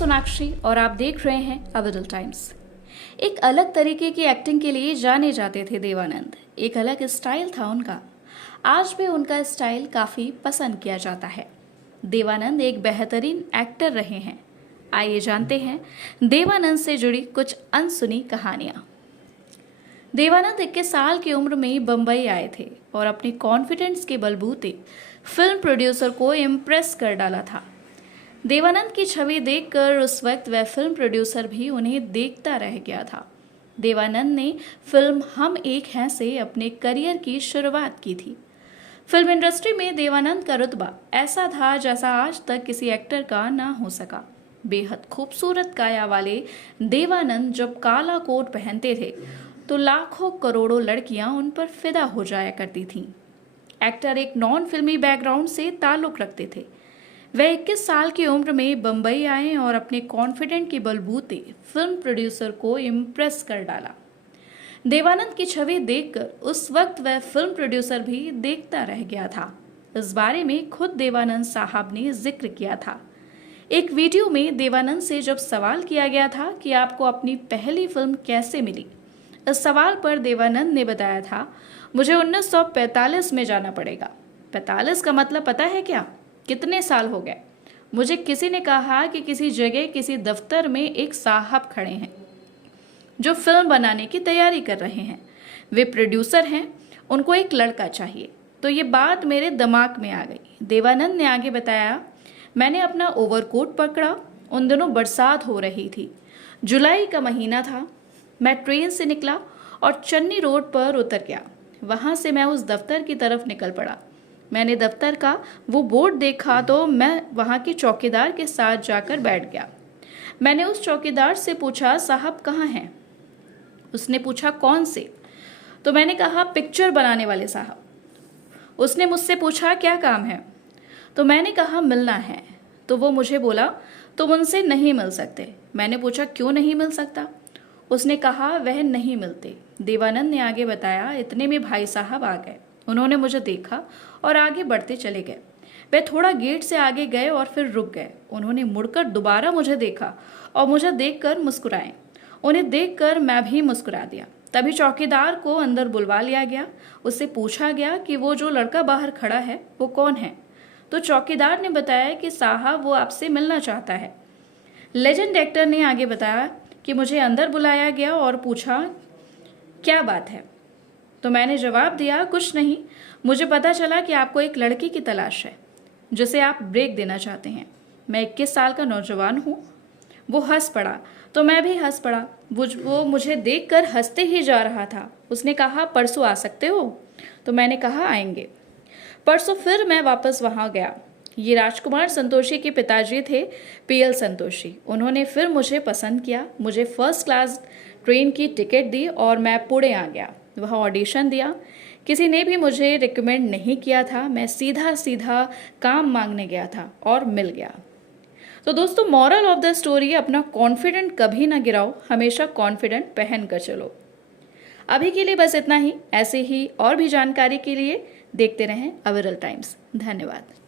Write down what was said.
सोनाक्षी और आप देख रहे हैं अविरल टाइम्स। एक अलग तरीके की एक्टिंग के लिए जाने जाते थे देवानंद। एक अलग स्टाइल था उनका। आज भी उनका स्टाइल काफ़ी पसंद किया जाता है। देवानंद एक बेहतरीन एक्टर रहे हैं। आइए जानते हैं देवानंद से जुड़ी कुछ अनसुनी कहानियाँ। देवानंद 21 साल की उम्र में बम्बई आए थे और अपने कॉन्फिडेंस के बलबूते फिल्म प्रोड्यूसर को इम्प्रेस कर डाला था। देवानंद की छवि देखकर उस वक्त वह फिल्म प्रोड्यूसर भी उन्हें देखता रह गया था। देवानंद ने फिल्म हम एक हैं से अपने करियर की शुरुआत की थी। फिल्म इंडस्ट्री में देवानंद का रुतबा ऐसा था जैसा आज तक किसी एक्टर का ना हो सका। बेहद खूबसूरत काया वाले देवानंद जब काला कोट पहनते थे तो लाखों करोड़ों लड़कियां उन पर फिदा हो जाया करती थीं। एक्टर एक नॉन फिल्मी बैकग्राउंड से ताल्लुक़ रखते थे। वह 21 साल की उम्र में बम्बई आए और अपने कॉन्फिडेंट के बलबूते फिल्म प्रोड्यूसर को इम्प्रेस कर डाला। देवानंद की छवि देखकर उस वक्त वह फिल्म प्रोड्यूसर भी देखता रह गया था। इस बारे में खुद देवानंद साहब ने जिक्र किया था। एक वीडियो में देवानंद से जब सवाल किया गया था कि आपको अपनी पहली फिल्म कैसे मिली, इस सवाल पर देवानंद ने बताया था, मुझे 1945 में जाना पड़ेगा। 45 का मतलब पता है क्या? कितने साल हो गए? मुझे किसी ने कहा कि किसी जगह किसी दफ्तर में एक साहब खड़े हैं जो फिल्म बनाने की तैयारी कर रहे हैं। वे प्रोड्यूसर हैं, उनको एक लड़का चाहिए। तो ये बात मेरे दिमाग में आ गई। देवानंद ने आगे बताया, मैंने अपना ओवरकोट पकड़ा। उन दिनों बरसात हो रही थी, जुलाई का महीना था। मैं ट्रेन से निकला और चन्नी रोड पर उतर गया। वहाँ से मैं उस दफ्तर की तरफ निकल पड़ा। मैंने दफ्तर का वो बोर्ड देखा तो मैं वहाँ के चौकीदार के साथ जाकर बैठ गया। मैंने उस चौकीदार से पूछा, साहब कहाँ हैं? उसने पूछा, कौन से? तो मैंने कहा, पिक्चर बनाने वाले साहब। उसने मुझसे पूछा, क्या काम है? तो मैंने कहा, मिलना है। तो वो मुझे बोला, तुम उनसे नहीं मिल सकते। मैंने पूछा, क्यों नहीं मिल सकता? उसने कहा, वह नहीं मिलते। देवानंद ने आगे बताया, इतने में भाई साहब आ गए। उन्होंने मुझे देखा और आगे बढ़ते चले गए। वे थोड़ा गेट से आगे गए और फिर रुक गए। उन्होंने मुड़कर दोबारा मुझे देखा और मुझे देखकर मुस्कुराए। उन्हें देखकर मैं भी मुस्कुरा दिया। तभी चौकीदार को अंदर बुलवा लिया गया। उससे पूछा गया कि वो जो लड़का बाहर खड़ा है वो कौन है? तो चौकीदार ने बताया कि साहब वो आपसे मिलना चाहता है। लेजेंड एक्टर ने आगे बताया कि मुझे अंदर बुलाया गया और पूछा, क्या बात है? तो मैंने जवाब दिया, कुछ नहीं, मुझे पता चला कि आपको एक लड़की की तलाश है जिसे आप ब्रेक देना चाहते हैं। मैं 21 साल का नौजवान हूँ। वो हंस पड़ा तो मैं भी हंस पड़ा। वो मुझे देखकर हंसते ही जा रहा था। उसने कहा, परसों आ सकते हो? तो मैंने कहा, आएंगे। परसों फिर मैं वापस वहाँ गया। ये राजकुमार संतोषी के पिताजी थे, PL संतोषी। उन्होंने फिर मुझे पसंद किया, मुझे फर्स्ट क्लास ट्रेन की टिकट दी और मैं पुणे आ गया। वहाँ ऑडिशन दिया। किसी ने भी मुझे रिकमेंड नहीं किया था। मैं सीधा सीधा काम मांगने गया था और मिल गया। तो दोस्तों, मॉरल ऑफ द स्टोरी, अपना कॉन्फिडेंट कभी ना गिराओ, हमेशा कॉन्फिडेंट पहन कर चलो। अभी के लिए बस इतना ही। ऐसे ही और भी जानकारी के लिए देखते रहें अविरल टाइम्स। धन्यवाद।